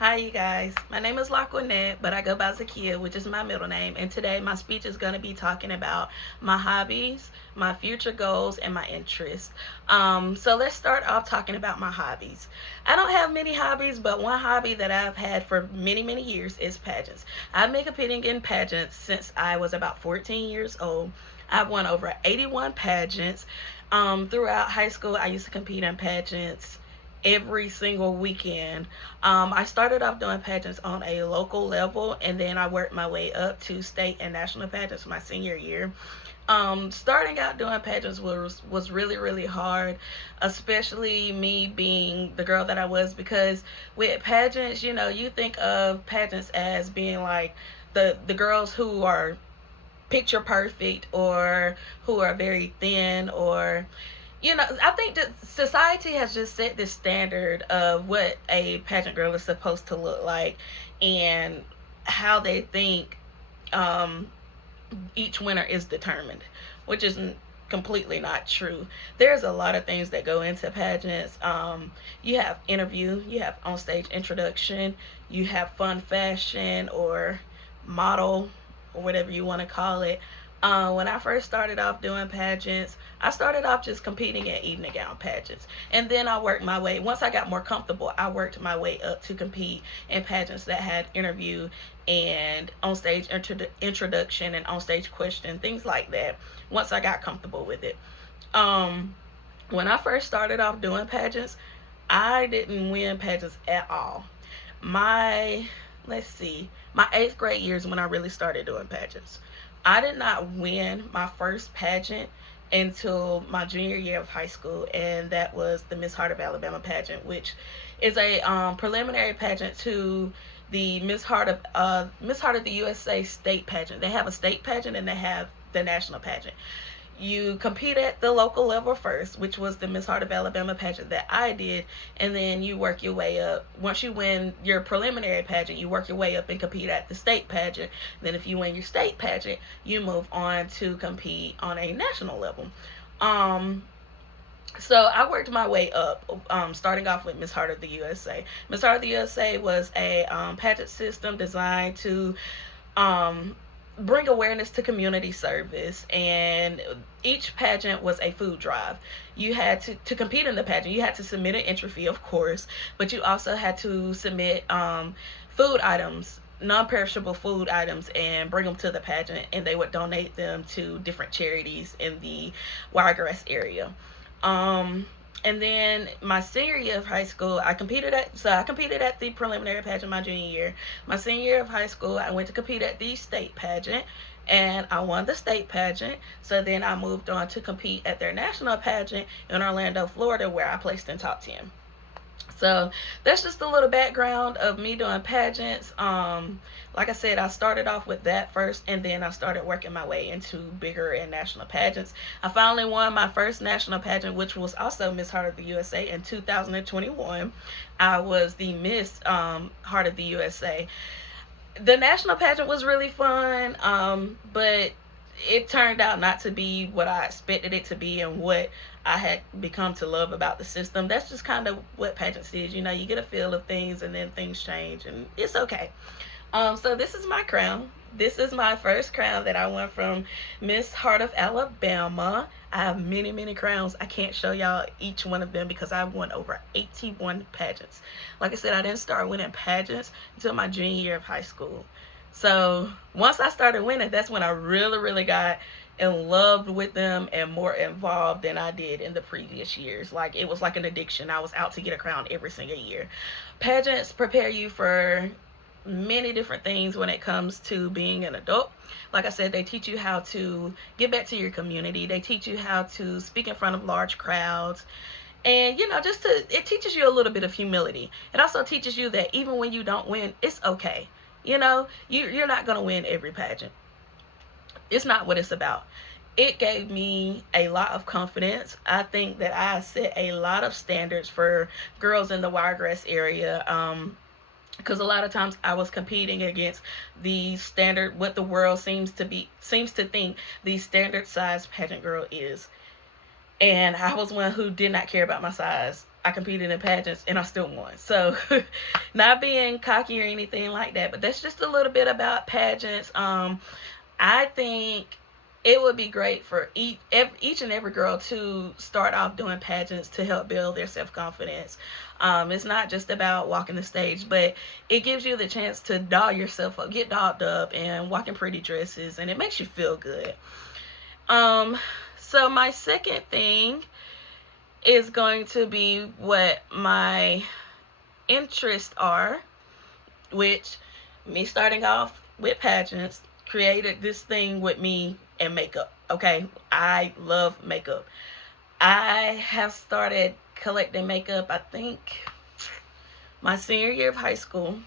Hi, you guys. My name is Laquanette, but I go by Zakia, which is my middle name. And today, my speech is going to be talking about my hobbies, my future goals, and my interests. So let's start off talking about my hobbies. I don't have many hobbies, but one hobby that I've had for many, many years is pageants. I've been competing in pageants since I was about 14 years old. I've won over 81 pageants. Throughout high school, I used to compete in pageants every single weekend. I started off doing pageants on a local level, and then I worked my way up to state and national pageants my senior year. Starting out doing pageants was really really hard, especially me being the girl that I was, because with pageants, you think of pageants as being like the girls who are picture perfect, or who are very thin, or I think that society has just set this standard of what a pageant girl is supposed to look like, and how they think um, each winner is determined, which is completely not true. There's a lot of things that go into pageants. You have interview, you have on stage introduction, you have fun fashion or model, or whatever you want to call it. When I first started off doing pageants, I started off just competing in evening gown pageants. And then I worked my way, once I got more comfortable, I worked my way up to compete in pageants that had interview and on stage introduction and on stage question, things like that, once I got comfortable with it. Um, when I first started off doing pageants, I didn't win pageants at all. My, let's see, my eighth grade years when I really started doing pageants. I did not win my first pageant until my junior year of high school, and that was the Miss Heart of Alabama pageant, which is a preliminary pageant to the Miss Heart of the USA state pageant. They have a state pageant and they have the national pageant. You compete at the local level first, which was the Miss Heart of Alabama pageant that I did, and then you work your way up. Once you win your preliminary pageant, you work your way up and compete at the state pageant. Then if you win your state pageant, you move on to compete on a national level. Um, so I worked my way up, starting off with Miss Heart of the USA. Miss Heart of the USA was a pageant system designed to um, bring awareness to community service, and each pageant was a food drive. You had to compete in the pageant, you had to submit an entry fee, of course, but you also had to submit food items, non-perishable food items, and bring them to the pageant, and they would donate them to different charities in the Wiregrass area. um and then my senior year of high school, I competed at the preliminary pageant my junior year. My senior year of high school, I went to compete at the state pageant, and I won the state pageant. So then I moved on to compete at their national pageant in Orlando, Florida, where I placed in top 10. So that's just a little background of me doing pageants. Like I said, I started off with that first, and then I started working my way into bigger and national pageants. I finally won my first national pageant, which was also Miss Heart of the USA in 2021. I was the Miss Heart of the USA. The national pageant was really fun, but it turned out not to be what I expected it to be, and what I had become to love about the system. That's just kind of what pageants is. You get a feel of things, and then things change, and it's okay. So this is my crown. This is my first crown that I won from Miss Heart of Alabama. I have many, many crowns. I can't show y'all each one of them because I've won over 81 pageants. Like I said, I didn't start winning pageants until my junior year of high school. So once I started winning, that's when I really, really got in love with them and more involved than I did in the previous years. Like, it was like an addiction. I was out to get a crown every single year. Pageants prepare you for many different things when it comes to being an adult. Like I said, they teach you how to get back to your community. They teach you how to speak in front of large crowds. And it teaches you a little bit of humility. It also teaches you that even when you don't win, it's okay. You're not going to win every pageant. It's not what it's about. It gave me a lot of confidence. I think that I set a lot of standards for girls in the Wiregrass area, because a lot of times I was competing against the standard, what the world seems to think the standard size pageant girl is. And I was one who did not care about my size I competed in pageants and I still won. So not being cocky or anything like that, but that's just a little bit about pageants. I think it would be great for each and every girl to start off doing pageants to help build their self-confidence. It's not just about walking the stage, but it gives you the chance to doll yourself up, get dolled up, and walk in pretty dresses, and it makes you feel good. So my second thing is going to be what my interests are, which me starting off with pageants created this thing with me and makeup. Okay, I love makeup. I have started collecting makeup, I think, my senior year of high school.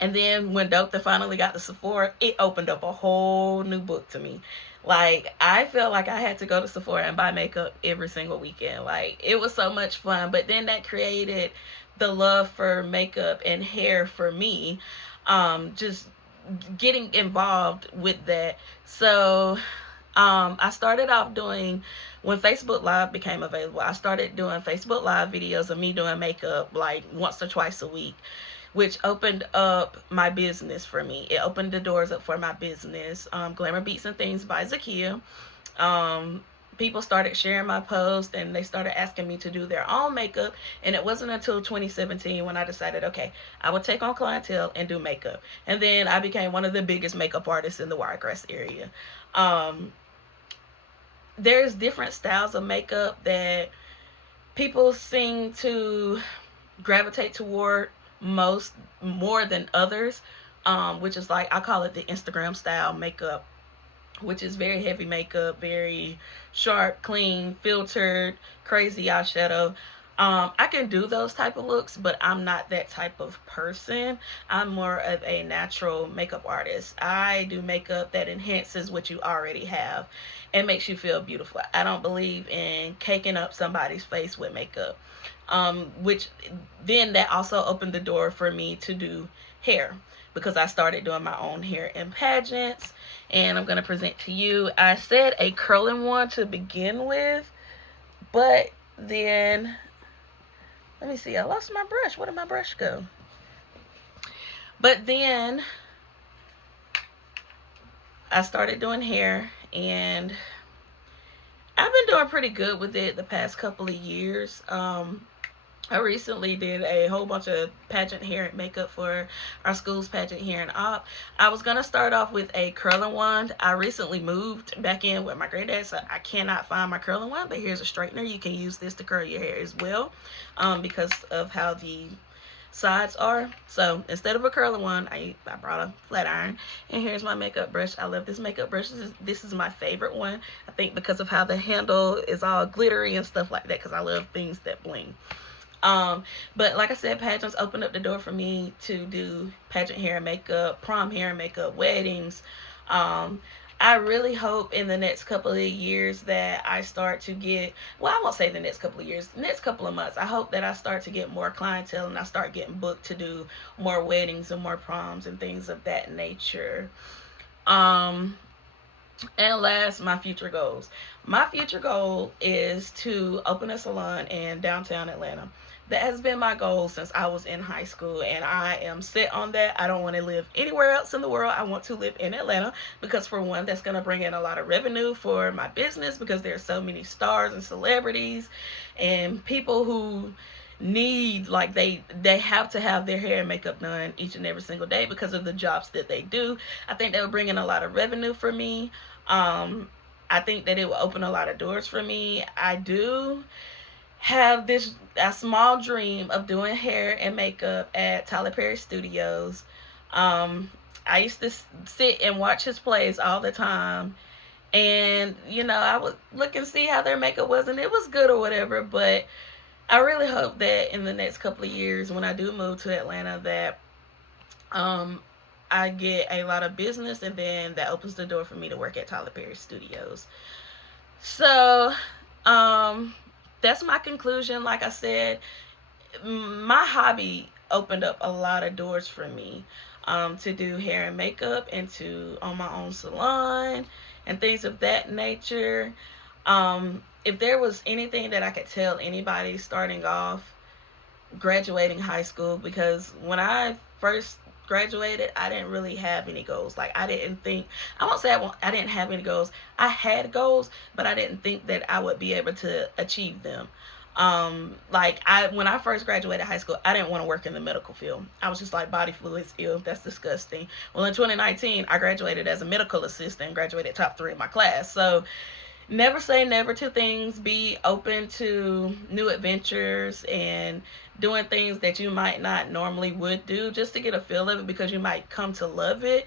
And then when Dotha finally got to Sephora, it opened up a whole new book to me. Like, I felt like I had to go to Sephora and buy makeup every single weekend. Like, it was so much fun. But then that created the love for makeup and hair for me. Just getting involved with that. So I started off doing, when Facebook Live became available, I started doing Facebook Live videos of me doing makeup like once or twice a week, which opened up my business for me. It opened the doors up for my business, Glamour Beats and Things by Zakia. People started sharing my post and they started asking me to do their own makeup. And it wasn't until 2017 when I decided, okay, I would take on clientele and do makeup. And then I became one of the biggest makeup artists in the Wirecrest area. There's different styles of makeup that people seem to gravitate toward more than others, which is like, I call it the Instagram style makeup, which is very heavy makeup, very sharp, clean, filtered, crazy eyeshadow. I can do those type of looks, but I'm not that type of person. I'm more of a natural makeup artist. I do makeup that enhances what you already have and makes you feel beautiful. I don't believe in caking up somebody's face with makeup. Which then that also opened the door for me to do hair, because I started doing my own hair in pageants. And I'm going to present to you, I said a curling one to begin with, but then, let me see, I lost my brush. Where did my brush go? But then I started doing hair, and I've been doing pretty good with it the past couple of years. I recently did a whole bunch of pageant hair and makeup for our school's pageant hair and op. I was going to start off with a curling wand. I recently moved back in with my granddad, so I cannot find my curling wand, but here's a straightener. You can use this to curl your hair as well, because of how the sides are. So instead of a curling wand, I brought a flat iron, and here's my makeup brush. I love this makeup brush. This is my favorite one, I think, because of how the handle is all glittery and stuff like that, because I love things that bling. But like I said, pageants opened up the door for me to do pageant hair and makeup, prom hair and makeup, weddings. I really hope in the next couple of years that I start to get, well, I won't say the next couple of years, the next couple of months, I hope that I start to get more clientele and I start getting booked to do more weddings and more proms and things of that nature. And last, my future goals. My future goal is to open a salon in downtown Atlanta. That has been my goal since I was in high school, and I am set on that. I don't want to live anywhere else in the world. I want to live in Atlanta because, for one, that's going to bring in a lot of revenue for my business, because there's so many stars and celebrities and people who need, like, they have to have their hair and makeup done each and every single day because of the jobs that they do. I think that will bring in a lot of revenue for me. I think that it will open a lot of doors for me. I do have a small dream of doing hair and makeup at Tyler Perry Studios. I used to sit and watch his plays all the time, and I would look and see how their makeup was, and it was good or whatever. But I really hope that in the next couple of years, when I do move to Atlanta, that I get a lot of business, and then that opens the door for me to work at Tyler Perry Studios. So that's my conclusion. Like I said, my hobby opened up a lot of doors for me, to do hair and makeup and to own my own salon and things of that nature. if there was anything that I could tell anybody starting off, graduating high school, because when I first graduated, I didn't really have any goals. Like, I didn't think, I won't say I didn't have any goals. I had goals, but I didn't think that I would be able to achieve them. Like, when I first graduated high school, I didn't want to work in the medical field. I was just like, body fluids, ew, that's disgusting. Well, in 2019, I graduated as a medical assistant, graduated top 3 in my class. So never say never to things. Be open to new adventures and doing things that you might not normally would do, just to get a feel of it, because you might come to love it.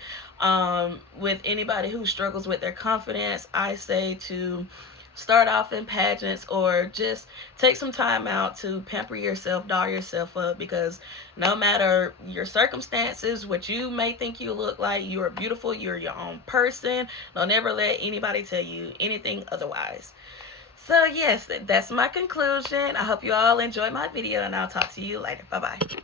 With anybody who struggles with their confidence, I say to start off in pageants, or just take some time out to pamper yourself, doll yourself up, because no matter your circumstances, what you may think you look like, you are beautiful, you're your own person. Don't ever let anybody tell you anything otherwise. So yes, that's my conclusion. I hope you all enjoyed my video, and I'll talk to you later. Bye bye.